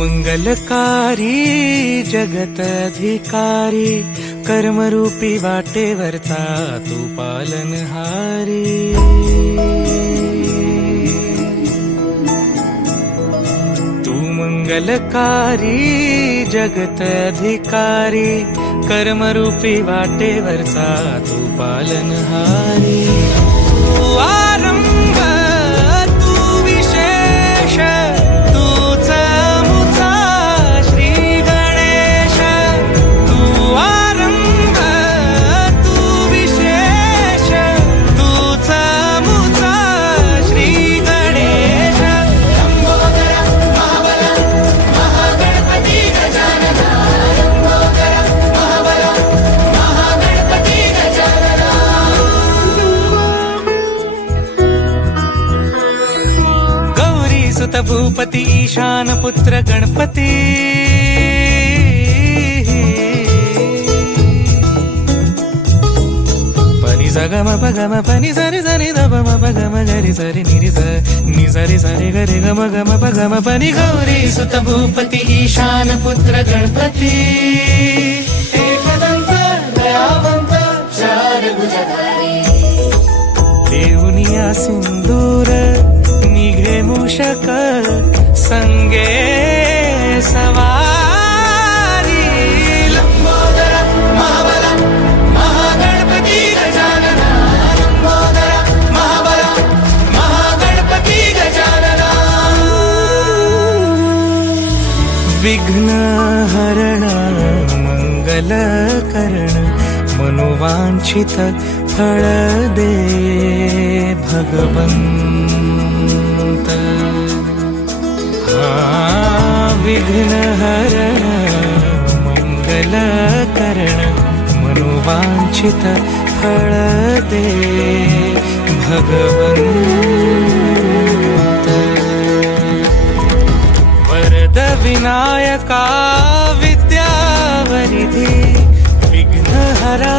मंगलकारी जगतधिकारी कर्मरूपी वाटेवरचा तू पालनहारी। तू मंगलकारी जगतधिकारी कर्मरूपी वाटेवरचा तू पालनहारी। तू आरंभ तू विशेष तूच मुचा श्री गणेश। तू आरंभ तू विशेष तूच मुचा श्री गणेश। लंबोदर महाबल महागणपती गजानना। लंबोदर महाबल महागणपती गजानना। गौरी सुत भूपती ईशान पुत्र गणपती। पनी सगम पगम पनी सरी सरी दब पगम गरी सरी निरी नि सरी सरी गरी गम गम पगम पनी। गौरी सुत भूपती ईशान पुत्र गणपती। एकदंत दयावंत चार भुजधारी। देऊनिया सिंदूर निघे मूषक संगे सवारी। लंबोदर महाबल महागणपती गजानना। लंबोदर महाबल महागणपती गजानना। विघ्न हरण मंगल करण मनोवांछित फळ दे भगवंत। विघ्न हरण मंगल करण मनोवांछित फळ दे भगवंत। वरद विनायका विद्यावरिधी विघ्नहरा